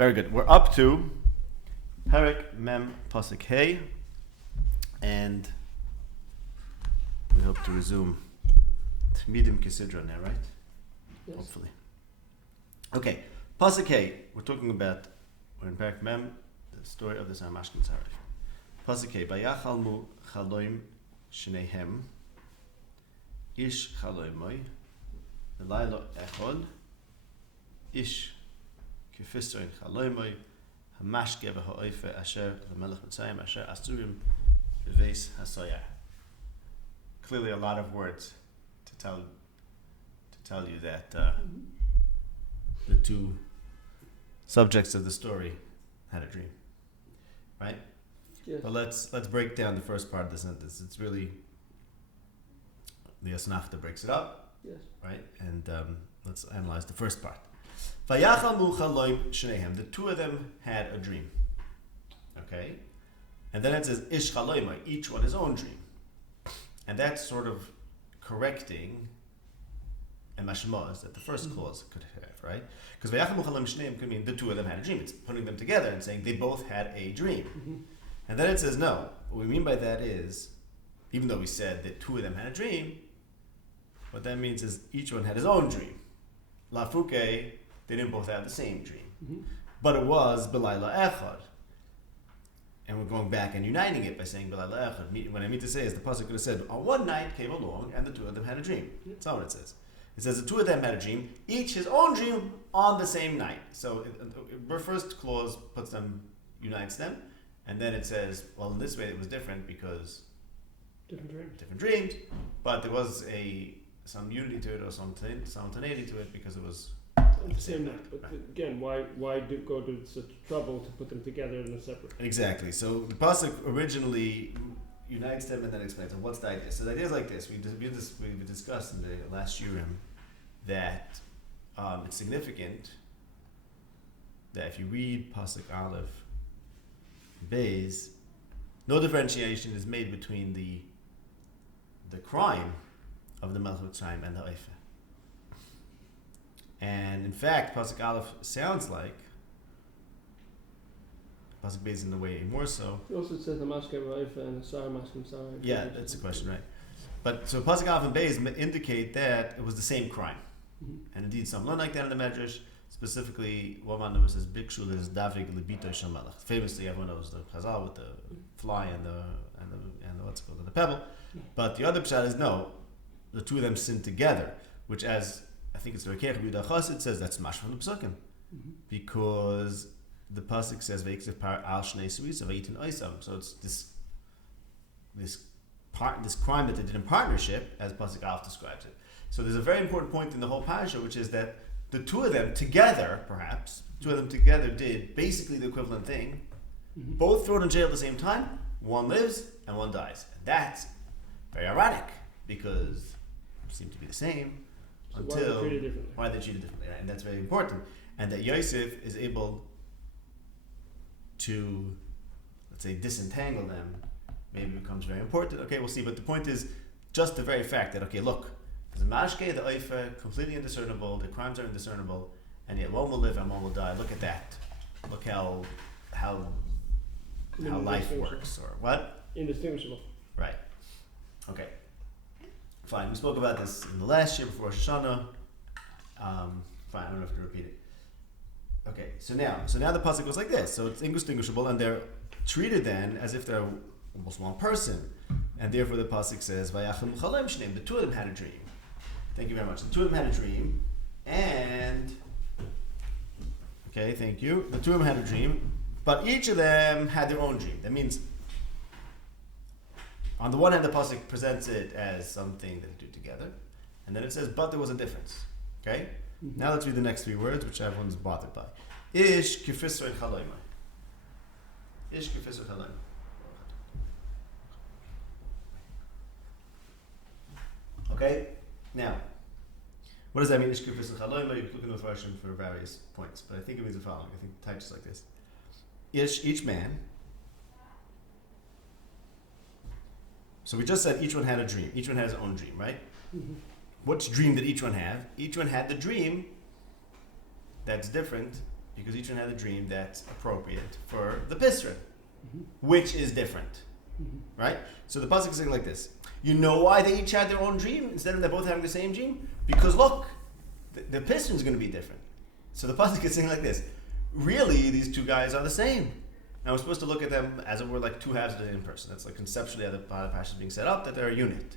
Very good. We're up to Perek Mem Pasuk Hey, and we hope to resume Tmidim Kisidra now, right? Yes. Hopefully. Okay, Pasuk Hey. We're in Perek Mem, the story of the המשקים Tzarif. Pasuk Hey. Vayachalmu chaloim shnehem ish chaloimoi v'laylo echod ish kifisro in chaloimoi המשקים והאופים אשר למלך מצרים אשר אסורים בבייס הסויר. Clearly a lot of words to tell you that the two subjects of the story had a dream, right? Yes. But let's break down the first part of the sentence. It's really the Asnafta breaks it up, Yes. right? And let's analyze the first part. Vayachalmu chaloim shnehem. The two of them had a dream. Okay, and then it says ish chaloima, each one his own dream, and that's sort of correcting and mashmaz that the first clause could have, right? Because vayachalmu chaloim shnehem could mean the two of them had a dream. It's putting them together and saying they both had a dream. And then it says no. What we mean by that is, even though we said that two of them had a dream, what that means is each one had his own dream. Lafuke, they didn't both have the same dream. But it was Belayla Echad. And we're going back and uniting it by saying Belayla Echad. What I mean to say is the pasuk could have said, on one night came along and the two of them had a dream. That's not what it says. It says the two of them had a dream, each his own dream on the same night. So the first clause unites them, and then it says, well, in this way it was different because different dreams, but there was some unity to it or some simultaneity to it because it was the same night. But again, why go to such trouble to put them together in a separate? Exactly. So the pasuk originally unites them and then explains them. What's the idea? So the idea is like this. We discussed in the last Yurim that it's significant that if you read pasuk Aleph Beis, no differentiation is made between the crime of the Melech Mitzrayim and the Oifeh. And in fact, pasuk Aleph sounds like pasuk Beis in the way more so. It also says the Mashkem Ha'oifeh and the Sar Mashkem Sar. Yeah, that's the question, right? But so pasuk Aleph and Beis indicate that it was the same crime, and indeed some learn like that in the Medrash. Specifically, one man says Bikshu is Davig Libito Shamelech. Famously, everyone knows the Chazal with the fly and the what's it called, the pebble. But the other pshat is no, the two of them sinned together, which, as I think it's Rekech B'Yudah Chassid says, that's mash from the psukim, because the pasuk says Veiksiv Par Al Shnei Suisa Vayitin Oisam. So it's this crime that they did in partnership, as pasuk Aleph describes it. So there's a very important point in the whole parasha, which is that the two of them together, did basically the equivalent thing. Both thrown in jail at the same time. One lives and one dies. And that's very ironic because they seem to be the same until why they're treated differently. And that's very important. And that Yosef is able to, let's say, disentangle them maybe becomes very important. Okay, we'll see. But the point is just the very fact that, okay, look, the Mashke, the Oifeh, completely indiscernible, the crimes are indiscernible, and yet one will live and one will die. Look at that. Look how life works, or what? Indistinguishable. Right. Okay. Fine. We spoke about this in the last year before Rosh Hashanah. Fine. I don't have to repeat it. Okay. So now the pasuk goes like this. So it's indistinguishable, and they're treated then as if they're almost one person, and therefore the pasuk says, "Vayachem chalem shneim." The two of them had a dream. Thank you very much. The two of them had a dream, and okay, thank you. The two of them had a dream, but each of them had their own dream. That means, on the one hand, the pasuk presents it as something that they do together, and then it says, but there was a difference. Okay. Now let's read the next three words, which everyone's bothered by. Ish kifisro chaloima. Ish kifisro chaloima. Okay. Now, what does that mean? Ish kifisro chaloima. You can look in the version for various points, but I think it means the following. I think the type is like this. Each man. So we just said each one had a dream. Each one had his own dream, right? Which dream did each one have? Each one had the dream that's different because each one had a dream that's appropriate for the Pisrin, which is different, right? So the pasuk is saying like this. You know why they each had their own dream instead of they both having the same dream? Because look, the Pisrin is going to be different. So the pasuk is saying like this. Really, these two guys are the same. Now we're supposed to look at them as it were like two halves of the same person. That's like conceptually how the passage is being set up, that they're a unit.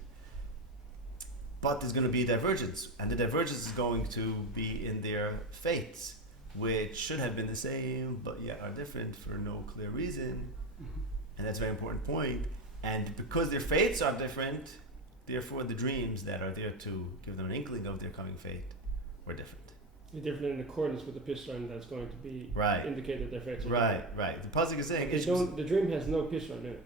But there's going to be a divergence, and the divergence is going to be in their fates, which should have been the same, but yet are different for no clear reason. And that's a very important point. And because their fates are different, therefore the dreams that are there to give them an inkling of their coming fate were different. They're different in accordance with the Pisron that's going to be indicated their fates are different. Right. The pasuk is saying the dream has no Pisron in it.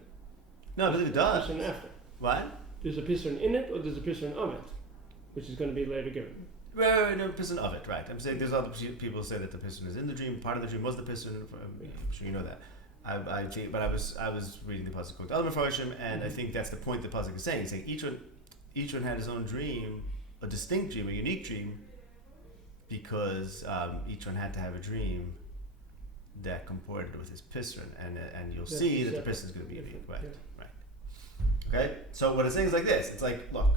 No, I believe it does. Pisron after. What? There's a Pisron in it, or there's a Pisron of it, which is going to be later given. Right, no Pisron of it, right. I'm saying there's other people say that the Pisron is in the dream. Part of the dream was the Pisron. I'm sure you know that. I think, but I was reading the pasuk called Al-Mefarshim, and I think that's the point the pasuk is saying. He's saying each one had his own dream, a distinct dream, a unique dream, because each one had to have a dream that comported with his Pisron, and you'll see that the Pisron is going to be unique, right? Okay, so what it's saying is like this. It's like, look,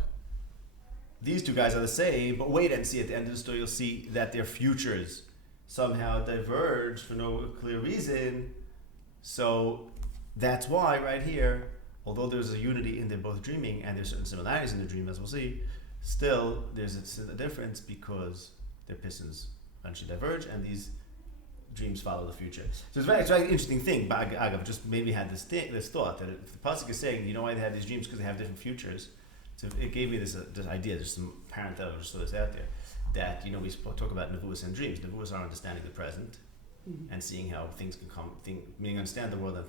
these two guys are the same, but wait and see at the end of the story, you'll see that their futures somehow diverge for no clear reason. So that's why right here, although there's a unity in their both dreaming and there's certain similarities in the dream, as we'll see, still there's a difference because their Pisons eventually diverge and these dreams follow the future. So it's a very interesting thing. But Agav just made me had this thought that if the pasuk is saying, you know why they have these dreams, because they have different futures. So it gave me this idea, just some parenthetical, just throw this out there, that we talk about nevuos and dreams. Nevuos are understanding the present and seeing how things can come, meaning understand the world and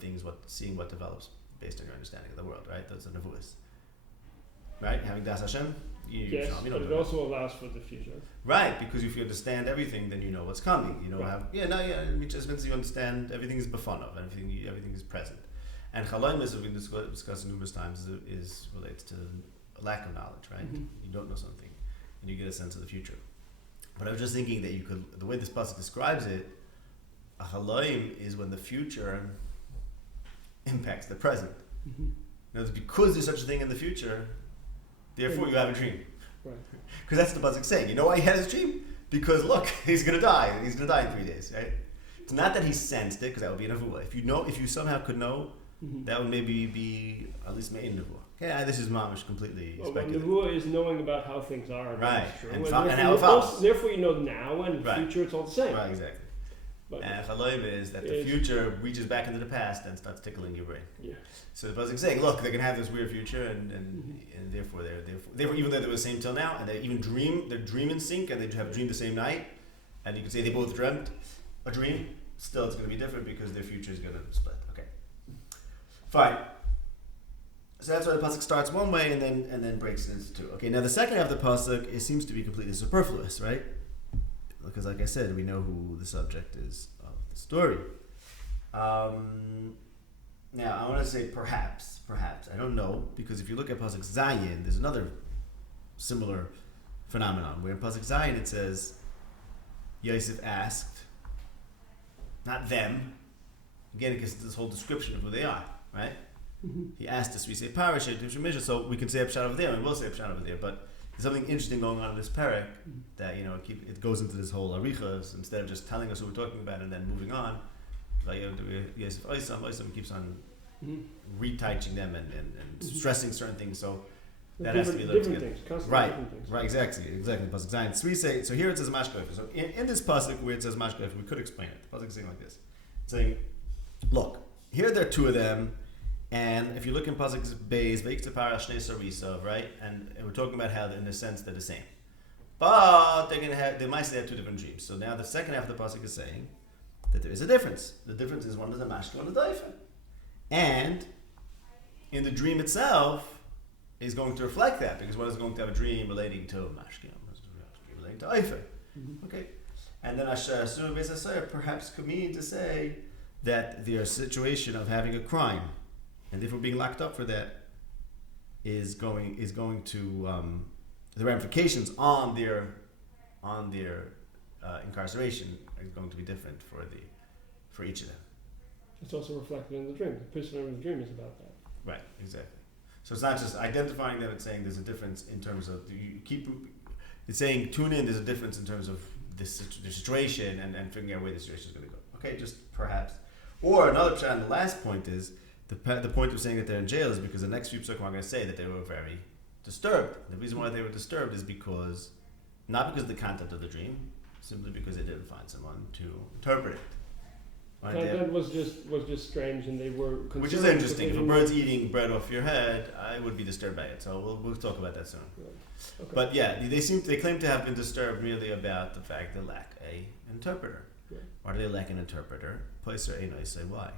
seeing what develops based on your understanding of the world, right? Those are nevuos. Right? Having Das Hashem, yes, but it also allows for the future. Right, because if you understand everything, then you know what's coming. It just means you understand everything is befonov, everything is present. And Choloim, as we've been discussing numerous times, is related to a lack of knowledge, right? You don't know something, and you get a sense of the future. But I was just thinking that the way this pasuk describes it, a Choloim is when the future impacts the present. Now, because there's such a thing in the future, therefore you have a dream. Right. Because that's the pasuk saying. You know why he had his dream? Because look, he's going to die. He's going to die in 3 days, right? It's not that he sensed it, because that would be a nevuah. If you somehow could know, that would maybe be at least made in nevuah. Okay, this is mamish completely speculative. Nevuah is knowing about how things are. Right. And how it follows. Therefore you know now, and the future it's all the same. Right, exactly. And Choloim is that the future reaches back into the past and starts tickling your brain. Yeah. So the pasuk is saying, look, they're gonna have this weird future, and therefore even though they were the same till now, and they even their dream in sync, and they have dreamed the same night, and you can say they both dreamt a dream. Still, it's gonna be different because their future is gonna split. Okay. Fine. So that's why the pasuk starts one way and then breaks it into two. Okay. Now the second half of the pasuk, it seems to be completely superfluous, right? Because, like I said, we know who the subject is of the story. Now, I want to say perhaps, I don't know, because if you look at Pasuk Zayin, there's another similar phenomenon, where in Pasuk Zayin it says, Yosef asked, not them, again, because it's this whole description of who they are, right? He asked us, we say Parashat, so we can say Pshat over there, and we'll say Pshat over there, but there's something interesting going on in this parak that it goes into this whole arichas instead of just telling us who we're talking about and then moving on. Like Yosef Oisam keeps on reteaching them and stressing certain things. So that has to be looked at. Right, exactly. Pasuk Zayin. So we say, so here it says mashkoif. So in this pasuk where it says mashkoif, we could explain it. The pasuk is saying like this, it's saying, look, here there are two of them. And if you look in Pasuk Beis, right? And we're talking about how, in a sense, they're the same. But they might say they have two different dreams. So now the second half of the Pasuk is saying that there is a difference. The difference is one is a mashke, one is a daifa. And in the dream itself is going to reflect that, because one is going to have a dream relating to mashke, one is relating to daifa. Okay? And then Asher perhaps could mean to say that their situation of having a crime, and therefore being locked up for that, is going to the ramifications on their incarceration is going to be different for each of them. It's also reflected in the dream. The person in the dream is about that. Right, exactly. So it's not just identifying them, it's saying there's a difference in terms of, it's saying tune in, there's a difference in terms of the situation and figuring out where the situation is going to go. Okay, just perhaps. Or another pshat, and the last point is, the point of saying that they're in jail is because the next few psukim are going to say that they were very disturbed. The reason why they were disturbed is because, not because of the content of the dream, simply because they didn't find someone to interpret it. Right? That was just strange, and they were concerned. Which is interesting. If a bird's eating bread off your head, I would be disturbed by it. So we'll talk about that soon. Okay. But yeah, they claim to have been disturbed merely about the fact they lack a interpreter. Yeah. Why do they lack an interpreter? Paiser Einoi say why?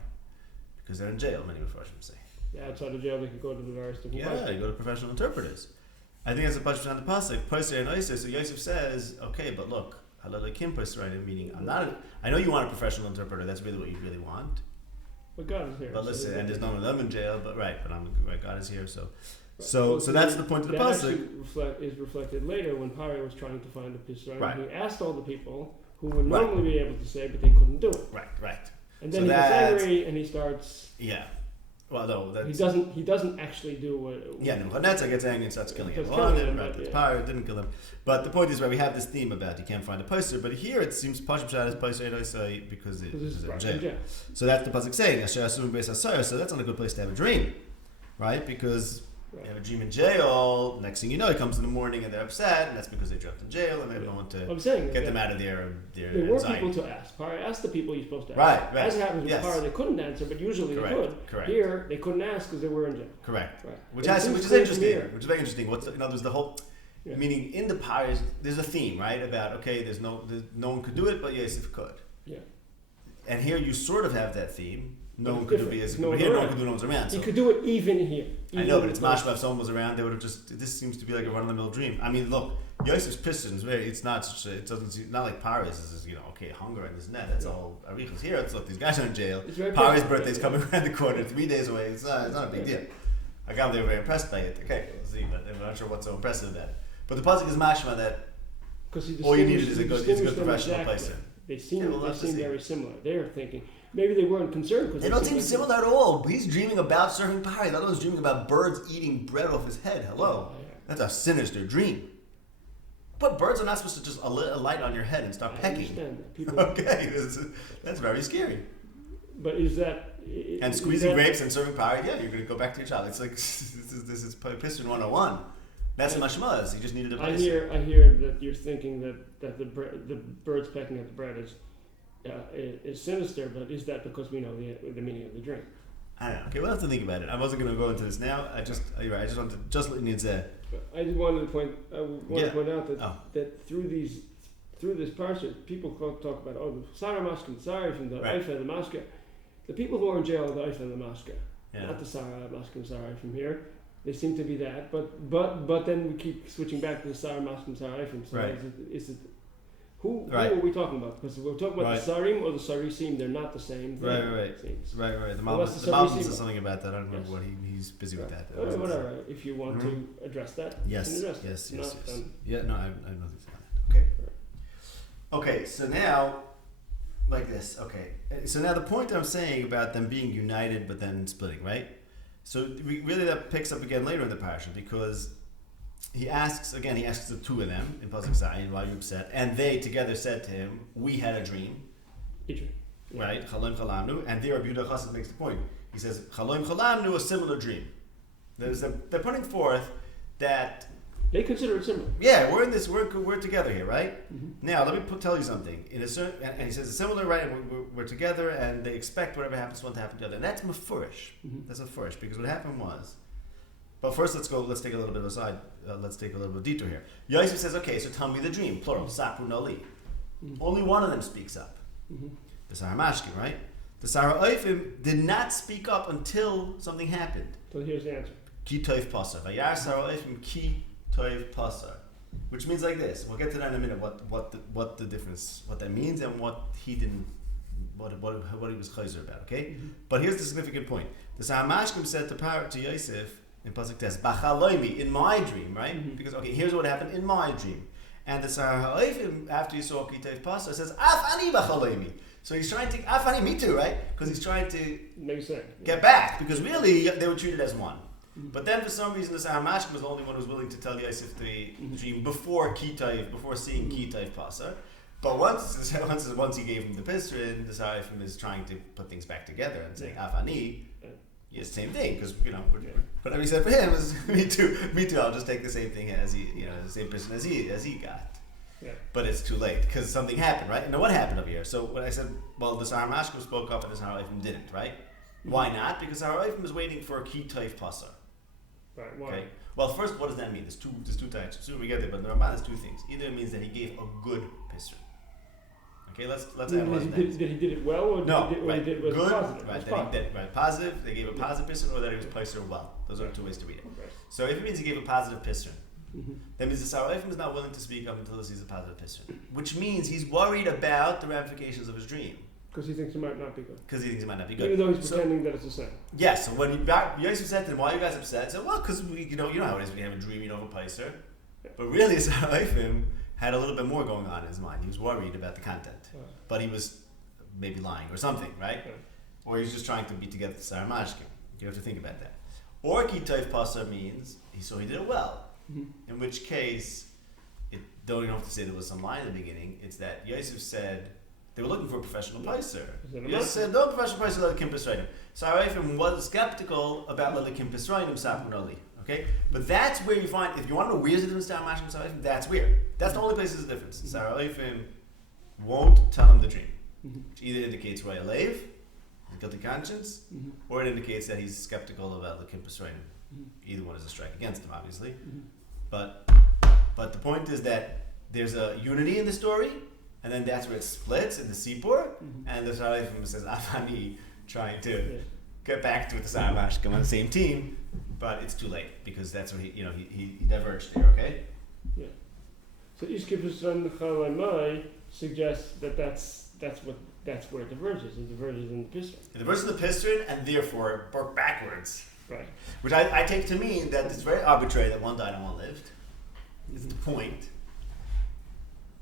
Because they're in jail. Many Mepharshim say. Yeah, outside of jail, they could go to the various different Yeah, places. you go to professional interpreters. I think that's a bunch on the pasuk. Paiser Einoi say. So Yosef says, okay, but look. Meaning, I know you want a professional interpreter. That's really what you really want. But God is here. But listen, and there's none of them in jail. But God is here. So Right. So that's the point of the pasuk. That is reflected later when Pari was trying to find a Pisra. Right. He asked all the people who would normally be able to say, but they couldn't do it. Right. And then he gets angry and he starts. Yeah. Well, no, that's, he doesn't actually do what. Yeah, Nebuchadnezzar gets angry and starts killing him. Pari didn't kill him. But the point is, we have this theme about you can't find a poster, but here it seems Pashim Shad is Paiser Eidosai because it's in jail. So that's the pasuk saying, Asher Asum Beis HaSayr. So that's not a good place to have a dream, right? Because you have a dream in jail. Next thing you know, he comes in the morning and they're upset, and that's because they dropped in jail and they don't want to get them out of their there were anxiety. people to ask. Pari asked the people you're supposed to Right. ask. As it happens with Pari, they couldn't answer, but usually they could. Correct. Here, they couldn't ask because they were in jail. Correct. Right. Which is interesting. Which is very interesting. There's the whole. Yeah. Meaning in the Paris, there's a theme, right? About there's no one could do it, but Yosef could. Yeah. And here you sort of have that theme. No one could do it, but here no one could do it. No one's around. So. He could do it even here. I know, but it's mashma. If someone was around, they would have just. This seems to be like a run-of-the-mill dream. I mean, look, Yosef's pistons. It's not. It doesn't seem not like Paris is. Hunger and this and that. That's all. Arichas here. It's look, these guys are in jail. Paris' birthday's coming around the corner, 3 days away. It's not a big deal. I got they were very impressed by it. Okay, we'll see, but I'm not sure what's so impressive about it. But the pasuk is mashma that all you needed is a good professional person. They seem very similar. They're thinking maybe they weren't concerned because they don't seem similar at all. He's dreaming about serving pari. The other one's dreaming about birds eating bread off his head. Hello, that's a sinister dream. But birds are not supposed to just alight on your head and start pecking. Okay, that's very scary. But is that? And squeezing grapes and serving pari, yeah, you're going to go back to your child. It's like this is Piston 101. That's what mashma is. He just needed a place. I hear that you're thinking that the birds pecking at the bread is sinister, but is that because we know the meaning of the dream? I don't know. Okay, we'll have to think about it. I wasn't going to go into this now. I just wanted to just let you say. I just wanted to point out that through this parsha, people talk about the Sarah Mashkin, sorry from the Eifa, the Mashka. The people who are in jail are the Eifa and the Mashka, not the Sarah Mashkin, sorry from here. They seem to be that, but then we keep switching back to the Sarah Mashkin, Sarah Eifim. So is it who are we talking about? Because we're talking about the Sarim or the Sarisim. They're not the same. Right. The Malbim says something about that. I don't remember what he's busy with that. Whatever. If you want to address that, yes. you can address Yes. Yeah. No, I have nothing to say on that. Okay. So now, like this. Okay. So now the point I'm saying about them being united but then splitting, right? So really that picks up again later in the parasha because he asks the two of them in Pasuk Zayin, why are you upset? And they together said to him, we had a dream. Right? Chalom chalamnu. And there Rabbi Yehuda Chassid makes the point. He says, Chalom chalamnu, a similar dream. They're putting forth that they consider it similar. Yeah, we're together here, right? Mm-hmm. Now let me tell you something. And he says it's similar, right? We're together, and they expect whatever happens to one to happen together, and that's mefurish. Mm-hmm. That's mefurish because what happened was. But first, let's take a little bit of a side. Let's take a little bit of a detour here. Yosef says, "Okay, so tell me the dream." Plural, sapru nali. Mm-hmm. Only one of them speaks up. Mm-hmm. The Sarah Mashkim, right? The Sarah Opim did not speak up until something happened. So here's the answer. Ki toif pasar. Vayar Sarah Opim ki toif pasar, which means like this. We'll get to that in a minute. What the difference, what that means, and what he didn't, what he was chayzer about. Okay, but here's the significant point. The Sarah Mashkim said to Yosef in pasuk tes, "Bachaloimi," in my dream, right? Because here's what happened in my dream, And the Sar HaOfim, after you saw Kitayv Pasar, says, Af ani b'chaloimi. So he's trying to, Af ani, me too, right? Because he's trying to get back. Because really, they were treated as one. But then for some reason, the Sar HaMashkim was the only one who was willing to tell Yosef the dream before seeing Kitayv Pasar. But once he gave him the Pisrin, the Sar HaOfim is trying to put things back together and saying, Af ani. Yes, same thing, because whatever he said for him was me too. I'll just take the same thing as he, the same person as he got. Yeah. But it's too late because something happened, right? Now what happened over here? So when I said, well, the Sar HaMashkim spoke up and the Sar HaOfim didn't, right? Why not? Because Sar HaOfim was waiting for a Kitayv Pasar. Right. Why? Okay. Well, first, what does that mean? There's two types. Soon we get there, but the Ramban has two things. Either it means that he gave a good Pisrin. Okay, let's analyze that. That he did it well, or no, he did was good, positive? Right, that he did, right, positive. They gave a positive pisrin, or that he was Paiser well. Those are two ways to read it. Okay. So if it means he gave a positive pisrin, that means the Sar HaOfim is not willing to speak up until he sees a positive pisrin, which means he's worried about the ramifications of his dream. Because he thinks it might not be good. Even though he's pretending that it's the same. Yes. So when Yosef said to him, "Why are you guys upset?" He said, "Well, because you know how it is when you have a dream, of a Paiser." Yeah. But really, Sar HaOfim had a little bit more going on in his mind. He was worried about the content. But he was maybe lying or something, right? Yeah. Or he's just trying to be together with Sar HaMashkim. You have to think about that. Or Kitayv Pasar means he did it well. In which case, don't have to say there was some lie in the beginning. It's that Yosef said they were looking for a professional Paiser. Yosef said, no professional Paiser, Lelikim Pisrainim. Sar HaOfim was skeptical about Lelikim Pisrainim, Sapnoli. Okay? But that's where you find, if you want to know where's the difference between Sar HaMashkim and Sar HaOfim, that's where. That's the only place there's a difference. Sar HaOfim won't tell him the dream. Which either indicates Roya Lev, his guilty conscience, or it indicates that he's skeptical about the Kippur Srein. Either one is a strike against him, obviously. But the point is that there's a unity in the story, and then that's where it splits in the Sipur, and the Sar HaOfim says, Afani, trying to get back to the Sar HaMashkim on the same team, but it's too late, because that's when he diverged there, okay? Yeah. So Ish Kippur Srein Chalaimai suggests that's where it diverges. It diverges in the Pisrin. It diverges in the Pisrin, and therefore work backwards. Right. Which I take to mean that it's very arbitrary that one died and one lived. Is the point.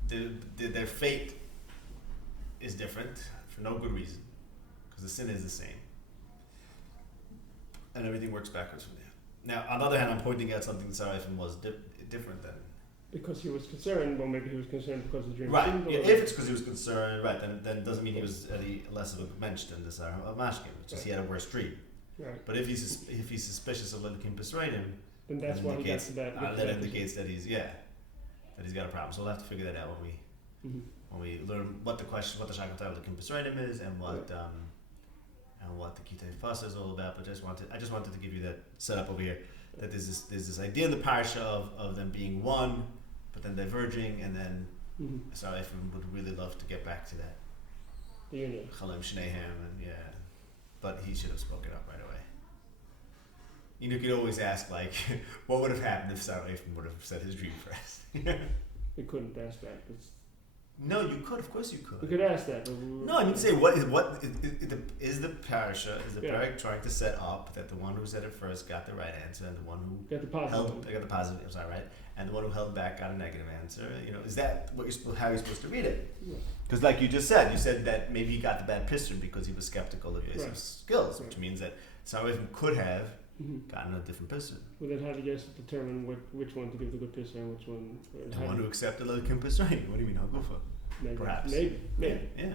Their fate is different for no good reason, because the sin is the same, and everything works backwards from there. Now, on the other hand, I'm pointing out something that Sar HaOfim was different than. Because he was concerned. Well, maybe he was concerned because the dream. Right. Yeah, if it's because he was concerned, right? Then it doesn't mean he was any less of a mensch than the Sar HaMashkim. It's just he had a worse dream. Right. But if he's suspicious of Lelikim Pisrainim, then that's why he gets to that. That indicates that he's got a problem. So we'll have to figure that out when we learn what the Shakal Tov Lelikim Pisrainim is and what the Kitayv Pasar is all about. But I just wanted to give you that setup over here. That there's this idea in the parsha of them being one, but then diverging, and then Sar HaOfim would really love to get back to that. The union. Chalem Shnehem, and but he should have spoken up right away. You could always ask, like, what would have happened if Sar HaOfim would have said his dream first? We couldn't ask that. No, you could. Of course, you could. We could ask that. No, I mean, say is the parasha parak trying to set up that the one who said it first got the right answer, and the one who got the positive. I'm sorry, right? And the one who held back got a negative answer. Is that how you're supposed to read it? Because, like you just said, that maybe he got the bad piston because he was skeptical of Yosef's skills, which means that Sar HaOfim could have gotten a different piston. Well, then how did Yosef determine which one to give the good piston and which one? The one who accepted the Kim piston. What do you mean, Hagufa? Perhaps. Maybe. Yeah.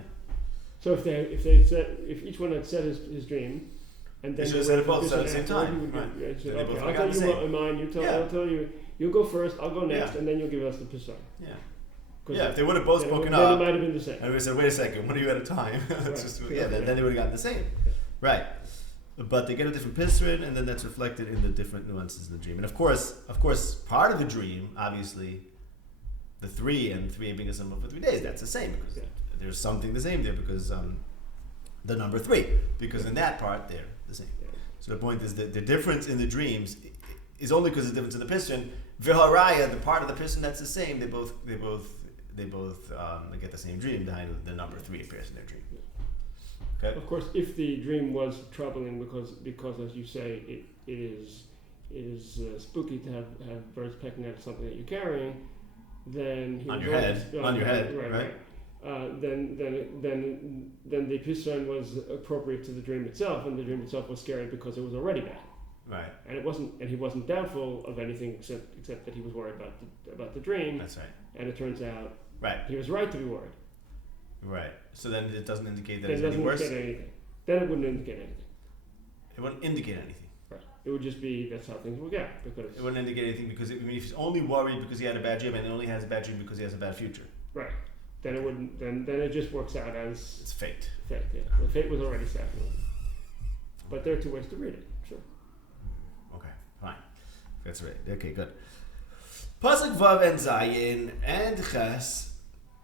So if each one had said his dream, and then they should have said it both at the same time. I'll tell you what mine. I'll tell you. You go first. I'll go next, and then you'll give us the piston. Yeah. If they would have both spoken up, then it might have been the same. And we said, wait a second, one of you at a time. Then they would have gotten the same. Right. But they get a different pisrin, and then that's reflected in the different nuances in the dream. And of course, part of the dream, obviously, the 3 and 3 being a symbol for 3 days, that's the same, because there's something the same there, because the number 3, because in that part they're the same. So the point is that the difference in the dreams is only because of the difference in the piston. V'haraya, the part of the piston that's the same, they both get the same dream. The number 3 appears in their dream. Okay. Of course, if the dream was troubling, because as you say, it is spooky to have birds pecking at something that you're carrying, then he on was your head, right? Then the Pisran was appropriate to the dream itself, and the dream itself was scary because it was already bad. Right. And he wasn't doubtful of anything except that he was worried about the dream. That's right. And it turns out right. he was right to be worried. Right. So then it doesn't indicate that it's any worse. Then it wouldn't indicate anything. It wouldn't indicate anything. Right. It would just be that's how things will get. Because it wouldn't indicate anything because if he's only worried because he had a bad dream and he only has a bad dream because he has a bad future. Right. Then it wouldn't. Then it just works out as it's fate. Fate. Yeah. The fate was already set. But there are two ways to read it. Sure. Okay. Fine. That's right. Okay. Good. Pasuk Vav and Zayin and Ches.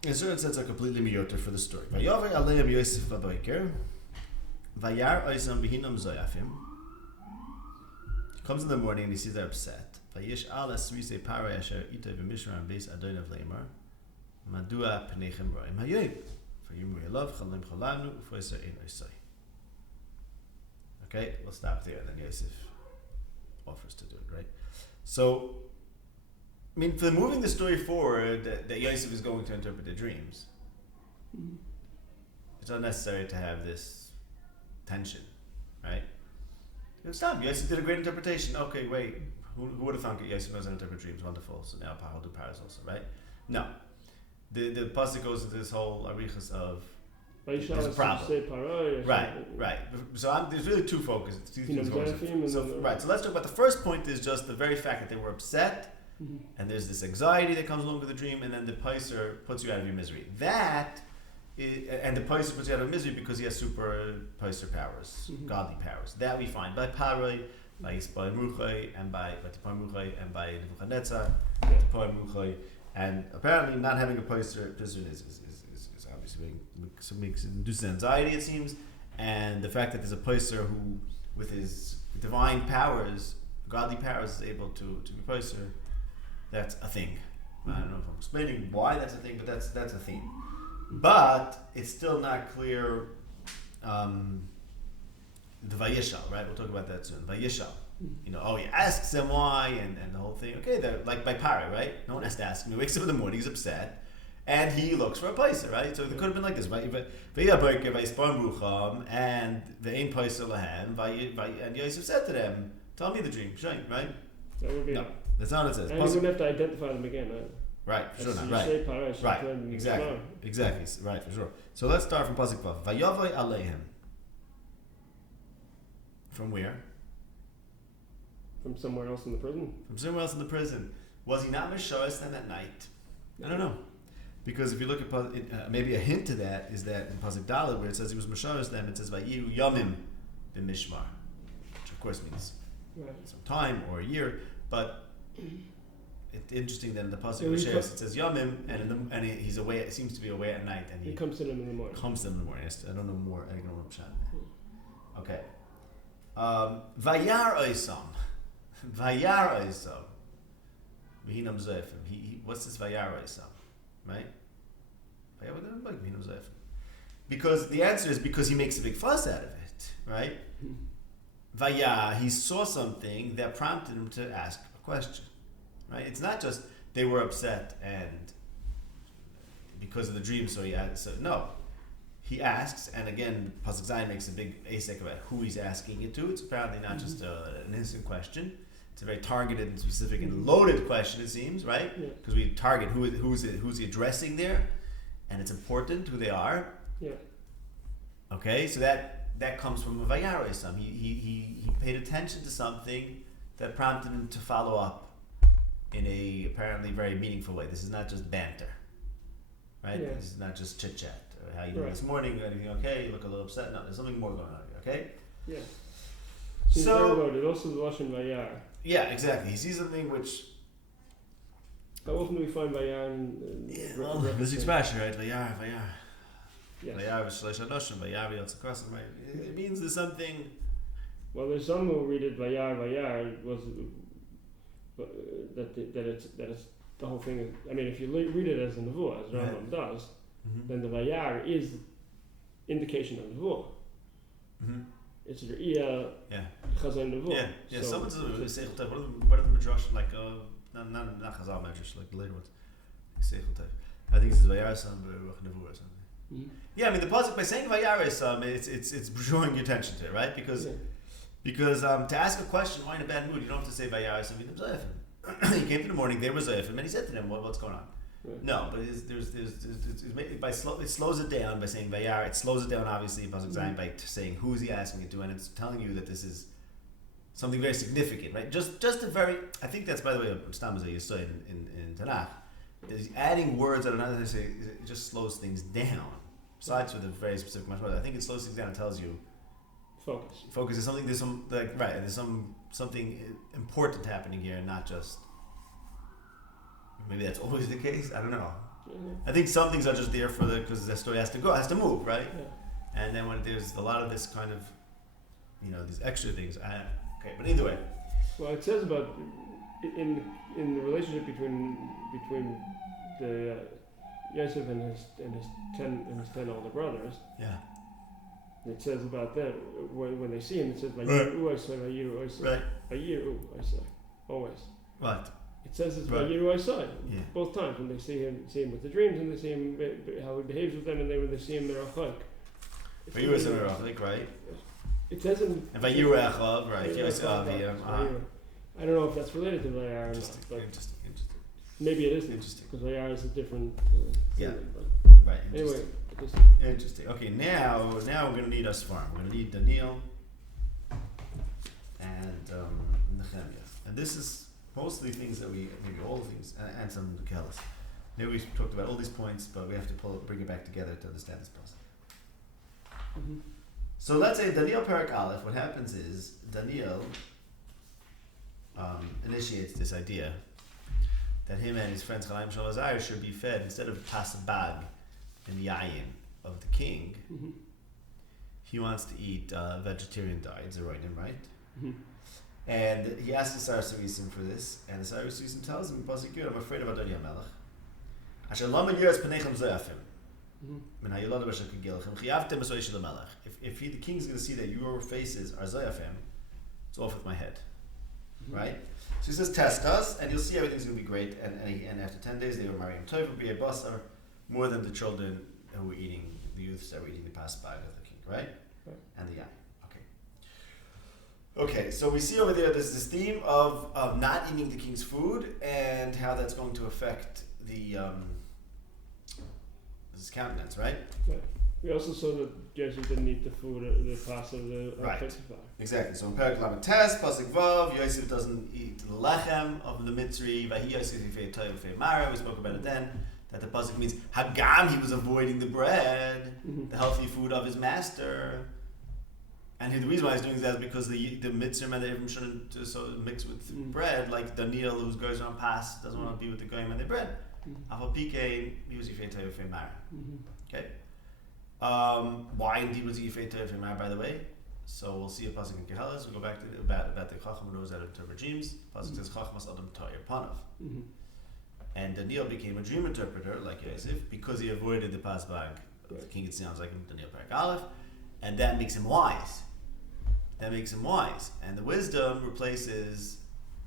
In certain sense, are completely miyoter for the story. Vayavar aleim Yosef baboiker. Vayar oisam behinam zoyafim. Comes in the morning and he sees they're upset. Vayish ala srise parei asher ito v'mishram beis adonav leimar. Madua pnechem roim hayoim. Vayimu elav chalem chalamnu ufoiser ein oisai. Okay, we'll stop there and then Yosef offers to do it, right? So, I mean, for moving the story forward, that Yosef is going to interpret the dreams, it's unnecessary to have this tension, right? Stop. Yosef did a great interpretation. Okay, wait. Who would have thought that Yosef knows how to interpret dreams? Wonderful. So now I'll do paras also, right? No. The pasuk goes into this whole arichas of there's a problem. Right. So there's really two focuses. Right. So let's talk about the first point is just the very fact that they were upset. Mm-hmm. And there's this anxiety that comes along with the dream, and then the Paiser puts you out of your misery. And the Paiser puts you out of misery because he has super Paiser powers, godly powers. That we find by Paroi, by Yispoi Muchai, and by Tipai and by Nebuchadnezzar, Tipai Muchai, and apparently not having a Paiser is obviously makes induces anxiety, it seems, and the fact that there's a Paiser who, with his divine powers, godly powers, is able to be Paiser. That's a thing. I don't know if I'm explaining why that's a thing, but that's a thing. But it's still not clear. The Vayishal, right? We'll talk about that soon. Vayishal. He asks him why and the whole thing. Okay, they're like by Pari, right? No one has to ask him. He wakes up in the morning, he's upset, and he looks for a paisa, right? So it could have been like this, right? And the Ein Paisa Lahem, and Yosef said to them, tell me the dream, right? That would be no. That's not what it says. And you wouldn't have to identify them again, right? Right, for sure not. Right, exactly. Right, for sure. So let's start from Pasuk Vav. Vayavai Aleihim. From where? From somewhere else in the prison. From somewhere else in the prison. Was he not Meshayos them at night? I don't know. Because if you look at maybe a hint to that is that in Pasuk Dalet where it says he was Meshayos them, it says Vayihu Yamim b'Mishmar, which of course means some time or a year, but it's interesting that in the pasuk it says Yamim, and he's away. It seems to be away at night, and he comes to them in the morning. I don't know more. I don't know what okay. Vayar Oisam. Vihinam Zoefim. What's this Vayar Oisam? Right? Because the answer is because he makes a big fuss out of it, right? Vayar, he saw something that prompted him to ask a question, right? It's not just they were upset and because of the dream, so no. He asks, and again, Pasuk Zayin makes a big asek about who he's asking it to. It's apparently not just an innocent question. It's a very targeted and specific and loaded question, it seems, right? Because we target who's he addressing there, and it's important who they are. Yeah. Okay, so that comes from a Vayar Oisam. He paid attention to something that prompted him to follow up in a apparently very meaningful way. This is not just banter, right? Yeah. This is not just chit chat. How you doing this morning? Anything okay? You look a little upset. No, there's something more going on here. Okay. Yeah. So it also the Lashon Vayar. Yeah, exactly. He sees something which. How often do we find Vayar? This expression, right? Vayar. Yes. It means there's something. Well, there's some who read it Vayar was that it's the whole thing. I mean, if you read it as a nevuah, as Rambam does, then the Vayar is indication of nevuah. It's Re'iyah, Chazal nevuah. Yeah. Someone says what are the midrash like? Not Chazal midrash, like the later ones. I think it says Vayarasam Beruach Nevu or something. Mm-hmm. Yeah, I mean the pasuk by saying Vayarasam, it's drawing your attention to it, right? Because to ask a question, why in a bad mood, you don't have to say Vayarasam Vidim Zayafim. He came in the morning, there was Zayafim, and he said to them, what's going on? Right. No, but it slows it down by saying Vayar. It slows it down obviously by saying who is he asking it to, and it's telling you that this is something very significant, right? Just a very. I think that's, by the way, Stam you saw in Tanakh. Is adding words that are not necessarily, it just slows things down. Besides with a very specific much more, I think it slows things down and tells you focus is something. There's some there's something important happening here, and not just. Maybe that's always the case. I don't know. Mm-hmm. I think some things are just there because the story has to move, right? Yeah. And then when there's a lot of this kind of, these extra things. Okay, but either way. Well, it says about in the relationship between the Yosef and his 10 older brothers. Yeah. It says about them when they see him. It says Vayiru I say, always. Right. It says it's Vayiru I say. Yeah. Both times when they see him with the dreams, and they see him how he behaves with them, and then when they see him Merachak. Vayiru is Merachak, right? It says in Vayiru Echav, right? I don't know if that's related to Vayar or not, but interesting. Maybe it isn't, because Vayar is a different thing. Right. Anyway, interesting. Okay, now we're going to need Asfarim. We're going to need Daniel and Nehemiah. And this is mostly things that maybe all the things, and some Kelis. Maybe we talked about all these points, but we have to bring it back together to understand this process. Mm-hmm. So let's say Daniel Parak Aleph, what happens is Daniel initiates this idea that him and his friends Cholaim Shalazar should be fed, instead of pasabag in the yayin of the king, mm-hmm. he wants to eat vegetarian diet, zeroinim, right? Mm-hmm. And he asks the Sarasarisim for this, and the Sarasarisim tells him, I'm afraid of Adonai Melech. Asher lama yiras penechem zoyafim. If the king's going to see that your faces are zoyafim, it's off with my head. Mm-hmm. Right? So he says, test us, and you'll see everything's going to be great. And after 10 days, they were marrying Tov, Basar, more than the children who were eating, the youths that were eating the pasbag of the king, right? And the yain. Okay, so we see over there, there's this theme of not eating the king's food and how that's going to affect his countenance, right? Right. We also saw that Joseph didn't eat the food, the pass of the Pesach. Exactly. So in Perek Lamed Tes, Pasuk Vav, Yosef doesn't eat the lechem of the Mitzri. Vahi Yosef yifei toiv yifei mara. We spoke about it then. That the pasuk means Hagam, he was avoiding the bread, mm-hmm. the healthy food of his master. And the reason why he's doing that is because the Mitzrim and the Ephraim shouldn't mix with mm-hmm. bread, like Daniel, who goes around past, doesn't want to be with the goyim and their bread. Afal Pike, he was yifei toiv yifei mara. Okay. Why indeed was he yifei toiv yifei mara, by the way? So we'll see a pasuk in Kehalas. We'll go back to about the Chacham who knows how to interpret dreams. Pasuk says Chachmas Adam Ta'ir Panav. And Daniel became a dream interpreter like Yosef because he avoided the pasbag of the king. It sounds like Daniel Parak Aleph, and that makes him wise. And the wisdom replaces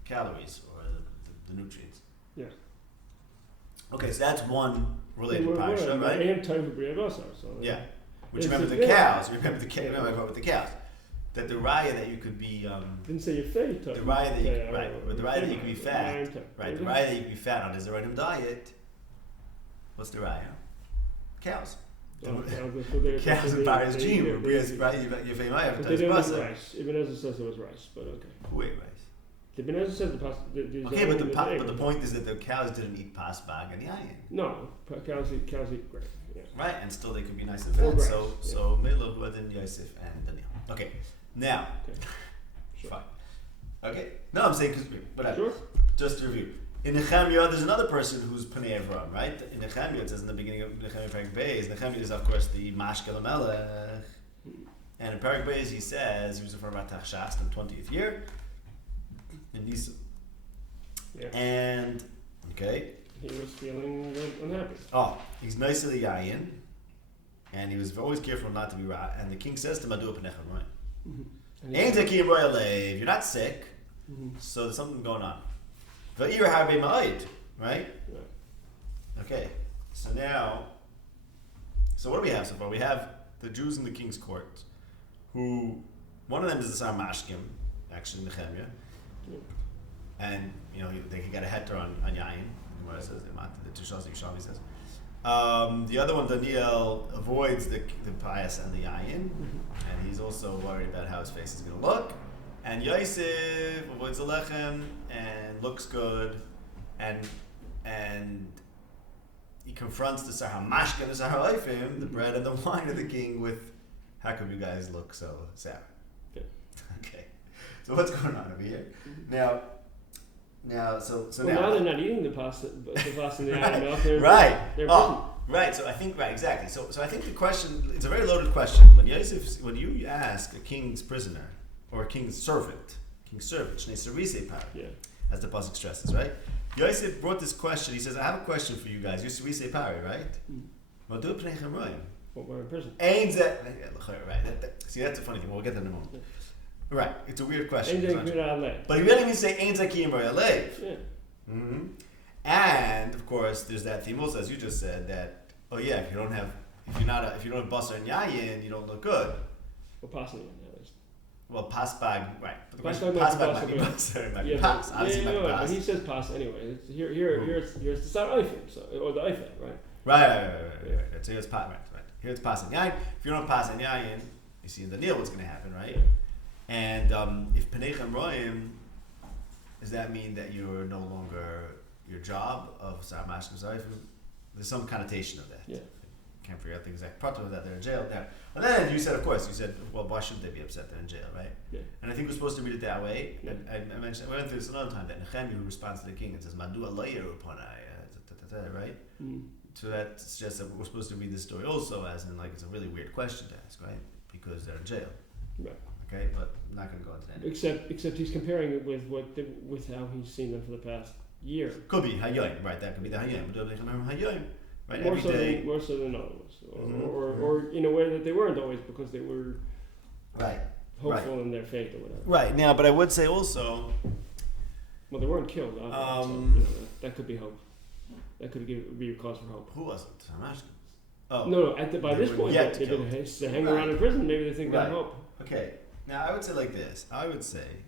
calories or the nutrients. Yeah. Okay, so that's one related parsha, right? And time for Bria Basar. Yeah. Which remember the cows. Remember with the cows. That the raya that you could be didn't say your fate. The raya that you but the raya that you could be fat. Right. The raya that you could be fat on is the right diet. What's the raya? Cows. Cows and Bari's gene. Right? You're famous. But they didn't have rice. Ibn Ezra says it was rice, but okay. Wait, rice. Ibn Ezra says okay, but the point is that the cows didn't eat pasbag and yayin. No, cows eat grain. Yeah. Right, and still they could be nice and fat. So Milo, Huadin, Yosef, and Daniel. Okay, now, Sure. Fine. Okay, no, I'm saying whatever. Sure. Just to review. In Nehemiah, there's another person who's Panei Avram, right? In Nehemiah, it says in the beginning of Nehemiah Perek Beis, Nehemiah is of course the Mashkel Melech, and in Perek Beis he says he was referring about Tachshas, the 20th year, in Nisan. Yeah. And he was feeling unhappy. Oh, he's nice to the yayin, and he was always careful not to be ra. And the king says to him, "Adu penechem," right? You're not sick, so there's something going on. Right? Okay, so what do we have so far? We have the Jews in the king's court, who, one of them is the המשקים, actually Nehemiah, and they can get a heter on yayin. The Gemara says the Tushas Yishavi says. The other one, Daniel, avoids the pious and the yayin, and he's also worried about how his face is going to look. And Yosef avoids the lechem and looks good, and he confronts the hamashkim and the Opim, the bread and the wine of the king, with, how come you guys look so sour? Okay. So what's going on over here? Now, now they're not eating the pasta and the animal. They're right. So I think exactly. So I think the question, it's a very loaded question. When you ask a king's prisoner or a king's servant, shnei sarisei par, as the pasuk stresses, right? Yosef brought this question. He says, "I have a question for you guys. You're sarisei pari, right? Well, do it pnei chamroim. But we're in prison. Right. See, that's a funny thing. We'll get there in a moment. Right, it's a weird question. But he really means to say Ein Zakim or Alev. And of course, there's that theme also, as you just said, that if you don't have basar and yayin, you don't look good. Well, pasbag, right? But the question pasbag might be basar, might be pas. Obviously, might be pas. But he says pas anyway. Here's the sar Opim, or the Opim, right? Right. So here's pas, right. Here's pas and yayin. If you don't have pas and yayin, you see in the Nil what's going to happen, right? Yeah. And if Pnei Chamroim, does that mean that you're no longer your job of Sar Mashkim Zarifim? There's some connotation of that. Yeah. Can't figure out the exact part of that. They're in jail now. And then you said, well, why shouldn't they be upset? They're in jail, right? Yeah. And I think we're supposed to read it that way. Yeah. And I mentioned, we went through this another time, that Nehemiah, who responds to the king and says, Madu alayir upanai, right? So that suggests that we're supposed to read this story also as in, like, it's a really weird question to ask, right? Because they're in jail. Right. Okay, but I'm not going to go into that. Except he's comparing it with how he's seen them for the past year. Could be Hayyim, right? That could be the Hayyim. Right? More so than others, or in a way that they weren't always, because they were hopeful in their faith or whatever. Right now, but I would say also, well, they weren't killed. So, that could be hope. That could be a cause for hope. Who wasn't? No. By this point, they've been hanging around in prison. Maybe they think they have hope. Okay. Now, I would say like this. I would say,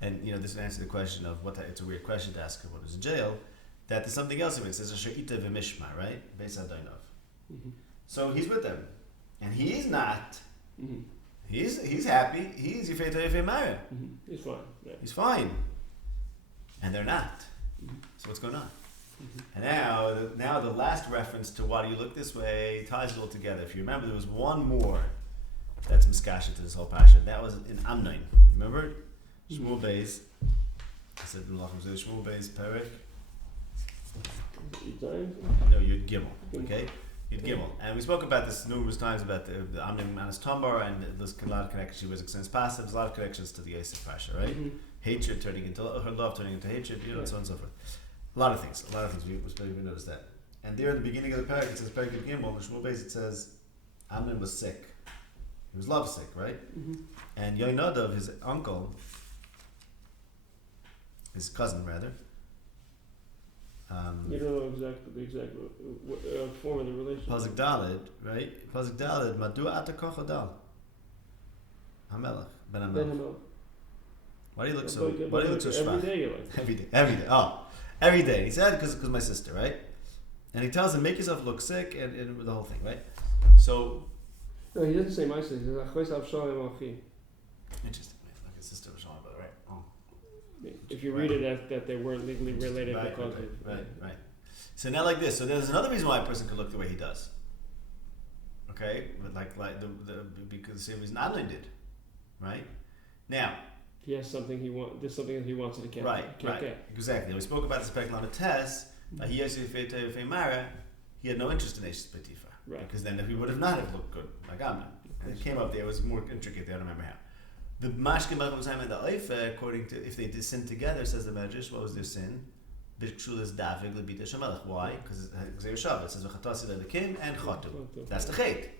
and this would answer the question of it's a weird question to ask what is in jail, that there's something else in it. It says, Asher E51Vishma, right? Beis Adainov. So he's with them. And he's not. He's happy. He's Yifei Toyefei Mara. He's fine. Yeah. He's fine. And they're not. So what's going on? And now the last reference to why do you look this way ties it all together. If you remember, there was one more that's miskasha to this whole pasha. That was in Amnon. You remember? Shmuel Beis. I said in Lachim, Shmuel Beis Perek. No, Yud Gimel. Okay? Yud Gimel. And we spoke about this numerous times about the Amnon Manas Tombar, and there's a lot of connections. She was extended passive. There's a lot of connections to the Yosef pasha, right? Hatred turning into her love turning into hatred, and so on and so forth. A lot of things. We noticed that. And there at the beginning of the parak, it says Perek Yud Gimel. In Shmuel Beis, it says Amnon was sick. He was lovesick, right? And Yoinadav, his uncle, his cousin rather. You don't know the exact form of the relationship. Pasuk Daled, right? Pasuk Daled, Madu ata kochodal. Hamelach, Ben Hamelach. Why do you look so schwach? Every day you like. Every day. Oh, every day. He said because my sister, right? And he tells him, make yourself look sick, and the whole thing, right? So. No, he doesn't say my sister. He says, interesting. Like his sister was showing, but right. Oh. If you read it that they weren't legally related because right. So now like this. So there's another reason why a person could look the way he does. Okay, but like because the same reason Adlin did, right? Now. He has something he wants. There's something that he wants that he can't get. Exactly. We spoke about the speculum of test. He had no interest in Eishes Petifa. Right. Because then he would have not have looked good like Amnon. And it came up there, it was more intricate there, I don't remember how. The Mashkim Bachim and the Oife, according to, if they did sin together, says the Medrash, what was their sin? Why? Because it says V'chatasi and Chatu. That's the Chet.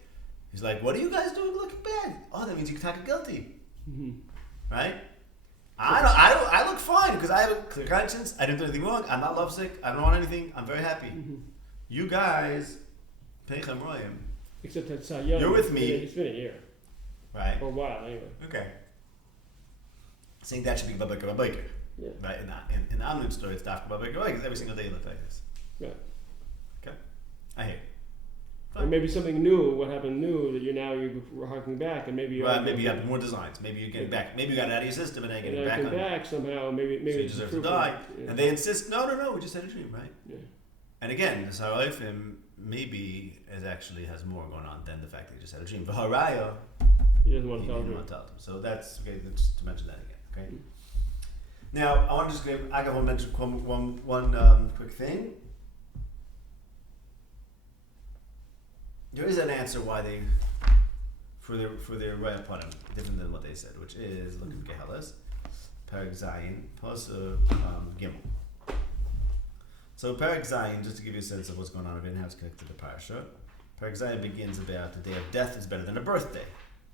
He's like, what are you guys doing looking bad? Oh, that means you're guilty. Right? I look fine because I have a clear conscience. I didn't do anything wrong. I'm not lovesick. I don't want anything. I'm very happy. Mm-hmm. You guys, Peichem Royim. Except that Sayyan. You're with me. It's been a year. Right. Or a while, anyway. Okay. Saying that should be Babakar Babakar. Yeah. Right. In the Amnun story, it's Dafka Babakar because every single day you look like this. Right. Okay. I hear. Or maybe something new, what happened new, that you're harking back, and maybe you have more designs. Maybe you're getting back. Maybe you got it out of your system, and now you're getting back somehow. Maybe so you deserve to die. Yeah. And they insist, no, we just had a dream, right? Yeah. And again, this Opim maybe actually has more going on than the fact that he just had a dream. But Haraya, he doesn't want to tell them. So that's okay. Just to mention that again. Okay. Now I want to just I got mention one quick thing. There is an answer why they, for their right upon him, different than what they said, which is, look at Gehalas, Perek Zayin, Pasuk Gimel. So Perek Zayin, just to give you a sense of what's going on and how it's connected to the parasha, Perek Zayin begins about the day of death is better than a birthday.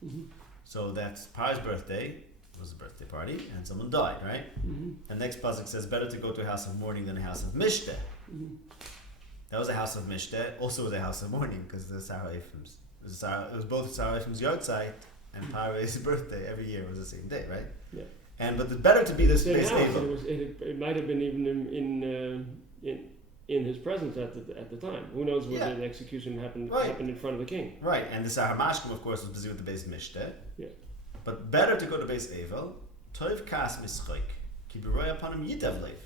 Mm-hmm. So that's Para's birthday, it was a birthday party, and someone died, right? Mm-hmm. And next pasuk says, better to go to a house of mourning than a house of mishteh. Mm-hmm. That was a house of mishteh, also was a house of mourning, because the Sarah Ephraim's. It was both Sarah Ephraim's yahrzeit and Para's birthday. Every year was the same day, right? Yeah. But the better to be this base it might have been even in his presence at the time. Who knows whether the execution happened in front of the king? Right, and the Hamashkim, of course, was busy with the base mishteh. Yeah. But better to go to base Evel. Toiv kas mischoik, ki b'roy upon him yitav leiv.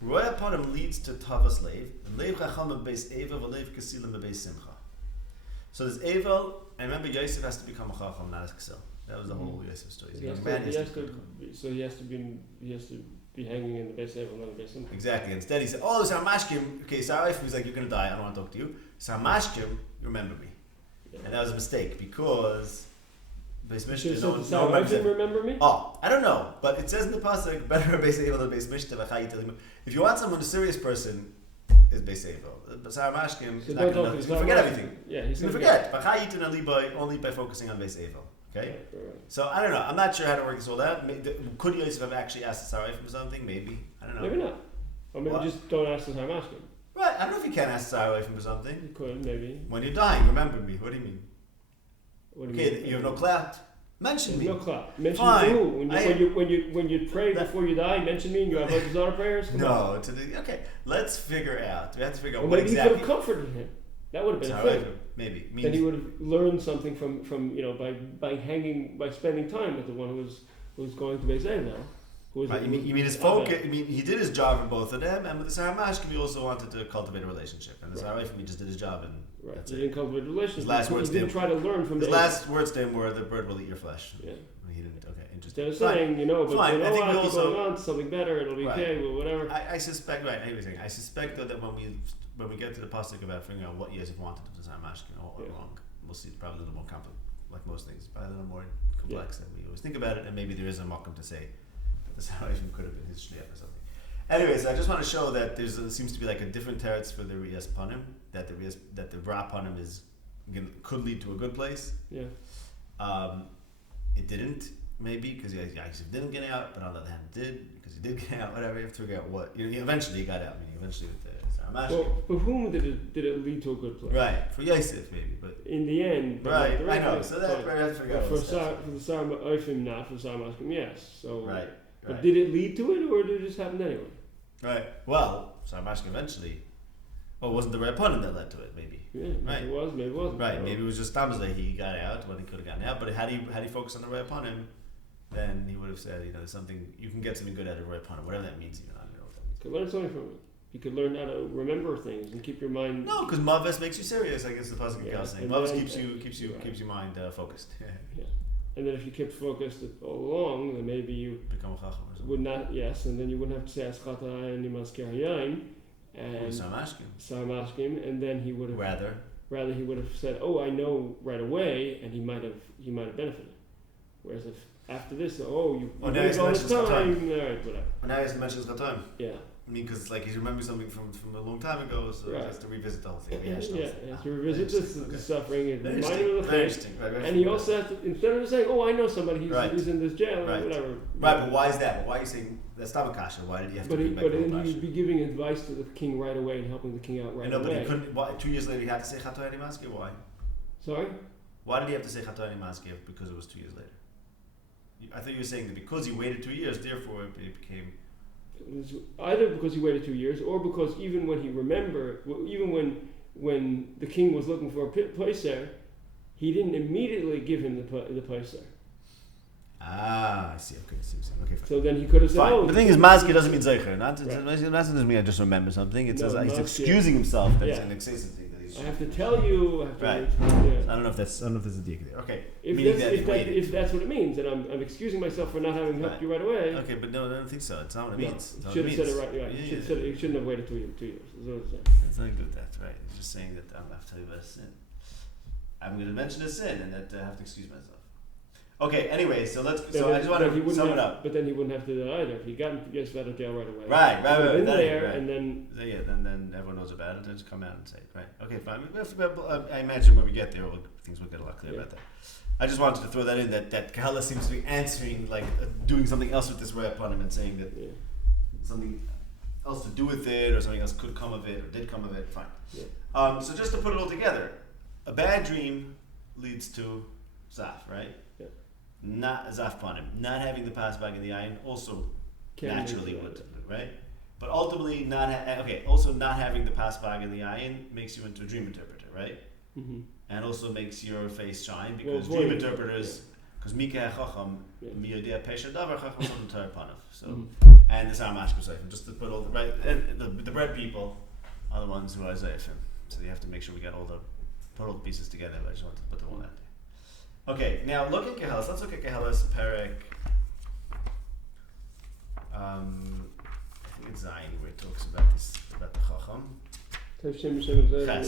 Roy upon him leads to Tavas Leiv, and Leiv Chacham base Evel, Leiv Kasilim base Simcha. So there's Evel, and remember Yosef has to become a Chacham, not a Ksil. That was the whole Yosef story. He has to be hanging in the base Evel, not the base Simcha. Exactly. Instead he said, oh, Sarmashkim, okay, Sarif, he's like, you're going to die, I don't want to talk to you. Sarmashkim, you remember me. Yeah. And that was a mistake, because Beis Mishteh, no one remember me? Oh, I don't know, but it says in the pasuk, better Beis Evel than Beis Mishteh. If you want someone, a serious person, is Beis Evel. But Sarah Mashkim is not going to forget everything. Yeah, he's going to forget. Only by focusing on Beis Evel. Okay? Right. So I don't know. I'm not sure how to work this all out. Could Yosef have actually asked the Sarah for something? Maybe. I don't know. Maybe not. Or maybe just don't ask the Sarah Mashkim. Right. I don't know if you can ask Sarah for something. You could, maybe. When you're dying, remember me. What do you mean? What do you mean? You have no clout. Mention me. No clout. Mention who? When you pray before you die, mention me and you have like Zohar prayers? Okay. Let's figure out. We have to figure out what exactly. Maybe you could have comforted him. That would have been a thing. Maybe. Then he would have learned something from by spending time with the one who was going to Beis Evel. You mean his focus? I mean, he did his job for both of them, and with the Sarah Mashkim, he also wanted to cultivate a relationship. And the Sarah Ephraim just did his job, and that's he it. didn't cultivate a relationship. He didn't try to learn from his last words to him were, "The bird will eat your flesh." Yeah. He didn't. Okay, interesting. Instead of saying, but I think we also going on to something better. It'll be okay. Well, whatever. I suspect. Right. I suspect though that when we get to the pasuk about figuring out what Yosef wanted with the Sarah Mashkim or wrong, we'll see probably a little more complex, like most things, probably a little more complex than we always think about it, and maybe there is a mokum to say. The salvation could have been his shliach or something. Anyways, I just want to show that there seems to be like a different teretz for the Riyas Panim, that the Ra Panim could lead to a good place. Yeah. It didn't, maybe, because Yosef didn't get out, but on the other hand, did, because he did get out, whatever, you have to figure out what. Eventually he got out, eventually with the Sarah Mashkim. Well, for whom did it lead to a good place? Right, for Yosef maybe, but. In the end. Right, I know, so that we have to figure out. For the Sarah Opim, not for Sarah Mashkim, yes. So. Right. But did it lead to it, or did it just happen anyway? Right. Well, Sarah Mashkim eventually. Well, it wasn't the right opponent that led to it, maybe. Yeah. Right. Maybe it was. Maybe it wasn't. Right. Maybe it was just Tamazeh. He got out when he could have gotten out. But had he focused on the right opponent, then he would have said, there's something you can get something good out of the right opponent, whatever that means. I don't know what that means. You could learn something from it. You could learn how to remember things and keep your mind. No, because Mavis makes you serious. I guess the pasuk is saying Mavis keeps your mind focused. Yeah. And then if you kept focused all along, then maybe you become a chacham or something. Would not, yes, and then you wouldn't have to say Aschata and Nimaskir Hayayin and Sarah Mashkim, and then he would have rather he would have said, "Oh, I know right away," and he might have benefited. Whereas if after this, you now he's all the time, all right, whatever. Now he's mentions Chatoim. Yeah. I mean, because like he's remembering something from a long time ago, so he has to revisit the whole thing. He has to revisit the suffering and remind him of the very faith. Right, and he also has to, instead of saying, "Oh, I know somebody who's in this jail," or whatever. Right, but why is that? But why are you saying that's not Makasha? Why did he have to bring back the But he'd be giving advice to the king right away and helping the king out right away. But he couldn't. Why, 2 years later, he had to say Chatoini Maski. Why? Sorry? Why did he have to say Chatoini Maski? Because it was 2 years later. I thought you were saying that because he waited 2 years, therefore it became. It was either because he waited 2 years, or because even when he remembered, even when the king was looking for a place there, he didn't immediately give him the place there. I see. Okay, fine. So then he could have said, fine. "Oh." The thing is, Maski doesn't mean Zeicher. Maski doesn't mean I just remember something. It says he's excusing himself. That it's an excessive thing. I have to tell you. Right. I don't know if there's a diak there. Okay. If that's what it means, then I'm excusing myself for not having helped you right away. Okay, but no, I don't think so. It's not what it means. Should have said it right. You shouldn't have waited 2 years. That's what it's saying. It's nothing to do with that, right? It's just saying that I'm going to tell you about a sin. I'm going to mention a sin, and that I have to excuse myself. Okay. Anyway, so I just want to sum it up. But then he wouldn't have to do that either. If he got out of jail right away. Right. And then. Then everyone knows about it. Then just come out and say it. Right. Okay. Fine. I imagine when we get there, things will get a lot clearer about that. I just wanted to throw that in. That Kahela seems to be answering, like doing something else with this way upon him, and saying that something else to do with it, or something else could come of it, or did come of it. Fine. Yeah. So just to put it all together, a bad dream leads to zaf, right? Not zaf panim, not having the pass back in the ayin also naturally would, right? But ultimately, also not having the pass back in the ayin makes you into a dream interpreter, right? Mm-hmm. And also makes your face shine because dream interpreters, because Mika Chacham, Miyodea Pesha Davar Chacham Sotan Panav. So, and this Amashkim, just to put all the bread people are the ones who are Zayafim. So you have to make sure we get put all the pieces together. I just wanted to put them all out there. Okay, now look at Kehelas. Let's look at Kehelas Perek. I think it's Zayin where it talks about the Chacham. Ches,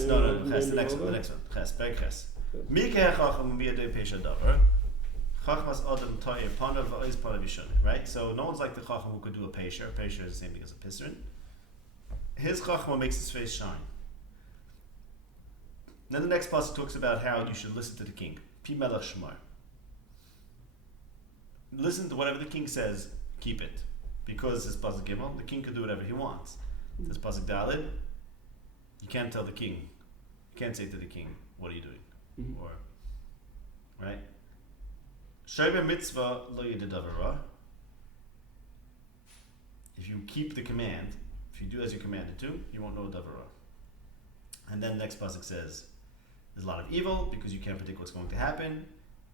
no, Ches, the next one. Ches, Perek Ches. Mikeh Chacham Miyadei Pesha Davar. Chachmas Adam Toyer Panav V'Oiz Panav Yishon. Right? So no one's like the Chacham who could do a Pesha. A Pesha is the same thing as a Pisrin. His Chachma makes his face shine. Then the next passage talks about how you should listen to the king. Pi melech shmar. Listen to whatever the king says, keep it. Because it's pasuk gimel, the king can do whatever he wants. This pasuk dalid, you can't tell the king, you can't say to the king, what are you doing? Mm-hmm. Or, right? Shaybe mitzvah lo yedidavara. If you keep the command, if you do as you're commanded to, you won't know davara. And then the next pasuk says, there's a lot of evil because you can't predict what's going to happen,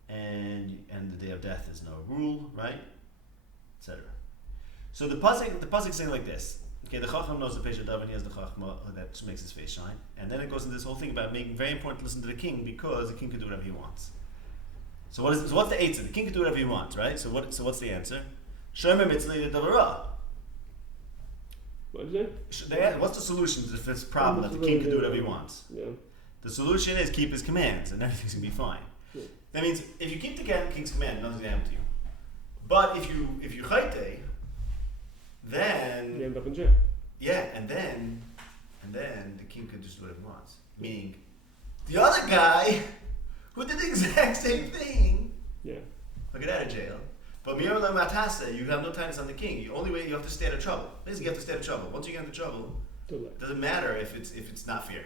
and the day of death is no rule, right? Etc. So the pasuk saying like this. Okay, the chacham knows the pesha davar, and he has the chachma that makes his face shine, and then it goes into this whole thing about making very important to listen to the king because the king can do whatever he wants. So what's the eitzah? The king can do whatever he wants, right? So what's the answer? Shomer mitzvah davara. What is it? What's the solution to this problem that the king can do whatever he wants? Yeah. The solution is keep his commands, and everything's gonna be fine. Yeah. That means if you keep the king's command, nothing's gonna happen to you. But if you chayte, then you end up in jail. Yeah, and then the king can just do whatever he wants. Meaning, the other guy who did the exact same thing, will get out of jail. But Miyam Matasa, you have no tightness on the king. The only way you have to stay out of trouble. Basically, you have to stay out of trouble. Once you get into trouble, it doesn't matter if it's not fair.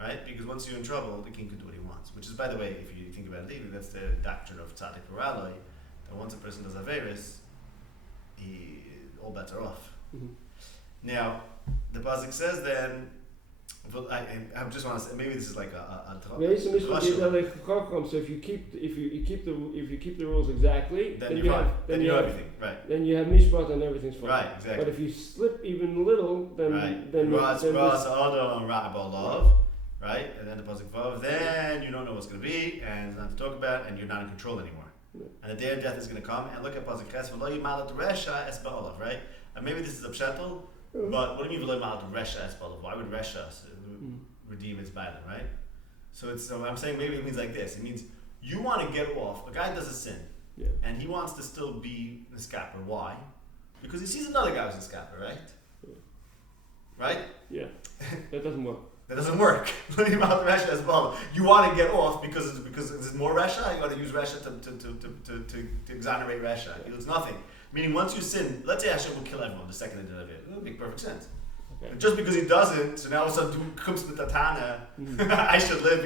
Right? Because once you're in trouble, the king can do what he wants. Which is, by the way, if you think about it legally, that's the doctrine of Tzadik Paraloi, that once a person does Averis, all bets are off. Mm-hmm. Now, the pasuk says then, I just want to say, maybe this is like a so if you keep the rules exactly, then you have everything, right? Then you have mishpat and everything's fine. Right, exactly. But if you slip even little, then right, and then the pasuk vav, then you don't know what's going to be, and there's nothing to talk about, and you're not in control anymore. Yeah. And the day of death is going to come, and look at pasuk ches v'lo yimalat resha es ba'olav, right? And maybe this is a pshatel, but what do you mean v'lo yimalat resha es ba'olav? Why would resha redeem its bailim, right? So I'm saying maybe it means like this. It means you want to get off. A guy does a sin, and he wants to still be niskaper. Why? Because he sees another guy who's niskaper, right? right? Yeah, that doesn't work. That doesn't work. You want to get off because it's more Resha. You want to use Resha to exonerate Resha. It's nothing. Meaning, once you sin, let's say Hashem will kill everyone the second they did it. It would make perfect sense. Okay. Just because he doesn't, so now all of a sudden who comes with the Tana, I should live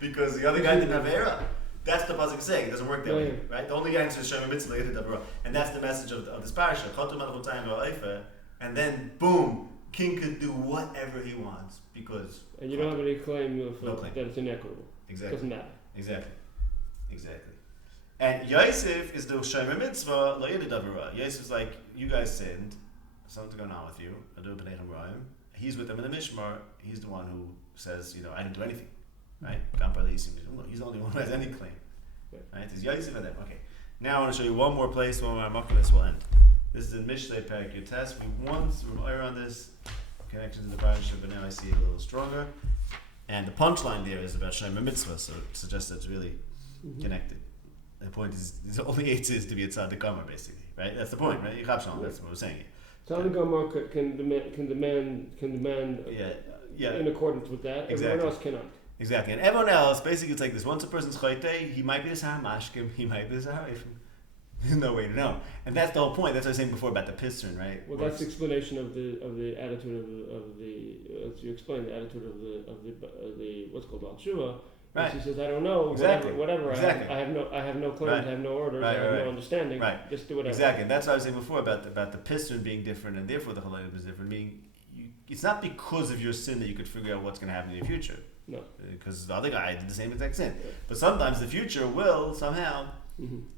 because the other guy didn't have era. That's the pasuk saying. It doesn't work that way, right? The only answer is Shem Mitzvah, and that's the message of this parasha. And then boom, king could do whatever he wants because. And you don't have any claim that it's inequitable. Exactly. Doesn't matter. Exactly. And Yosef is the Shem Mitzvah lo yedid avera. Yosef's like, you guys sinned. Something's going on with you. He's with them in the Mishmar. He's the one who says, I didn't do anything. Right? He's the only one who has any claim. Right? It's Yosef and them. Okay. Now I want to show you one more place where my Makkanis will end. This is in Mishlei Perek Yutes. We once were on this connection to the parasha, but now I see it a little stronger. And the punchline there is about Shem Mitzvah, so it suggests that it's really connected. The point is, the only eight is to be a tzaddik gomer, basically. Right? That's the point, right? That's what we're saying. Tzaddik gomer can demand in accordance with that. Exactly. Everyone else cannot. Exactly. And everyone else, basically it's like this. Once a person's chaytei, he might be the Hamashkim, he might be the Haifim. There's no way to know. And that's the whole point. That's what I was saying before about the piston, right? Well, that's the explanation of the attitude of the as you explain the attitude of the what's called Baal Tshuva. Right. She says, I don't know, exactly. whatever. Exactly. I have no claims, I have no orders, I have no understanding. Right. Just do whatever. Exactly. And that's what I was saying before about the piston being different, and therefore the Cholalim is different. Meaning, it's not because of your sin that you could figure out what's going to happen in your future. No. Because the other guy did the same exact sin. Yeah. But sometimes the future will somehow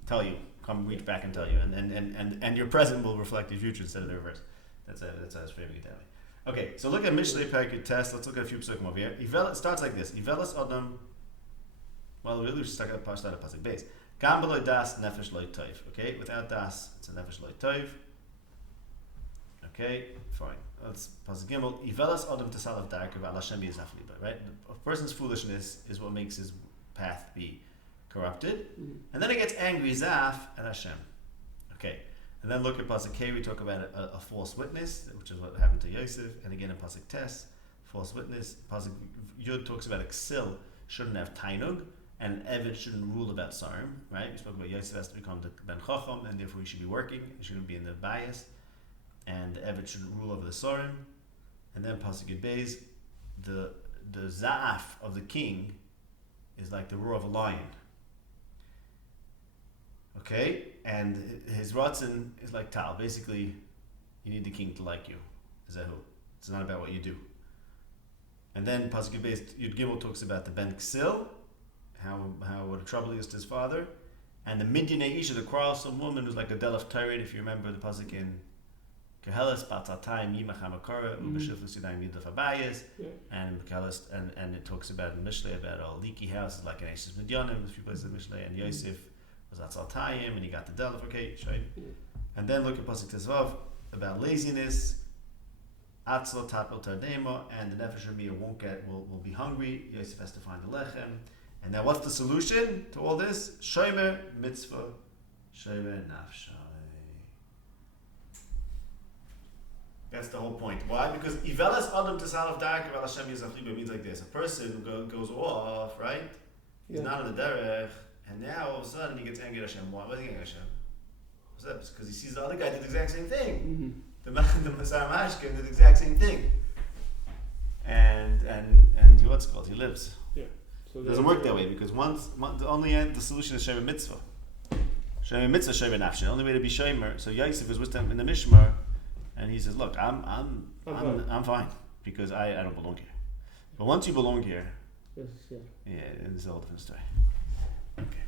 tell you, reach back and tell you, and your present will reflect your future instead of the reverse. That's how I was framing it that way. Okay, so look at Mishlei Perek Yutes. Let's look at a few psukim over here. It starts like this. Ivelas Adam. Well, really, we should start at pasuk base. Gam b'lo das nefesh lo toiv. Okay, without das, it's a nefesh lo toiv. Okay, fine. Let's pasuk gimel. Ivelas Adam tesalav darkav al Hashem b'yizaf liba. Right, a person's foolishness is what makes his path be corrupted, and then it gets angry zaf at Hashem. Okay, and then look at pasuk K. We talk about a false witness, which is what happened to Yosef, and again in pasuk Tes, false witness. Pasuk Yud talks about a ksil shouldn't have tainug, and Eved shouldn't rule about Sarim. Right? We spoke about Yosef has to become the Ben Chacham, and therefore he should be working. He shouldn't be in the bias, and Eved shouldn't rule over the Sarim. And then pasuk Yud Beis, the zaaf of the king is like the roar of a lion. Okay, and his ratzon is like tal. Basically, you need the king to like you. Zehu. It's not about what you do. And then pasuk Yud Gimel talks about the Ben Ksil, how what a trouble he is to his father, and the Midianei Isha, the quarrelsome woman who's like a Delaf Tyrid. If you remember the pasuk in Keheles Batzatayim Yimach Hamakora Ubeshiflus Yidayim Yidaf Abayis, and Keheles, and it talks about in Mishlei about a leaky house, like an Ashes Midyanim, a few places in Mishlei, and Yosef was Atzaltayim, and he got the Delaf. Okay, right? And then look at pasuk Tezvav about laziness. Atzlo tapel tardema, and the nefesh Ramiyah will be hungry. Yosef has to find the lechem. And now what's the solution to all this? Shomer mitzvah, shomer nafshai. That's the whole point. Why? Because Ivelas Adam Tesalav Dark Val Hashem Yizachliba means like this. A person goes off, right? He's not on the derech, and now all of a sudden he gets angry at Hashem. Why? What's he angry at Hashem? What's that? Because he sees the other guy did the exact same thing. The Messiah Mashkin did the exact same thing. And what's it called? He lives. Yeah. So it doesn't work that way because the solution is Shemer Mitzvah. Shemer Mitzvah, Shemer Nafshin. The only way to be Shemer. So Yosef was with them in the Mishmar, and he says, "Look, I'm fine because I don't belong here. But once you belong here, it's a whole different story." Okay.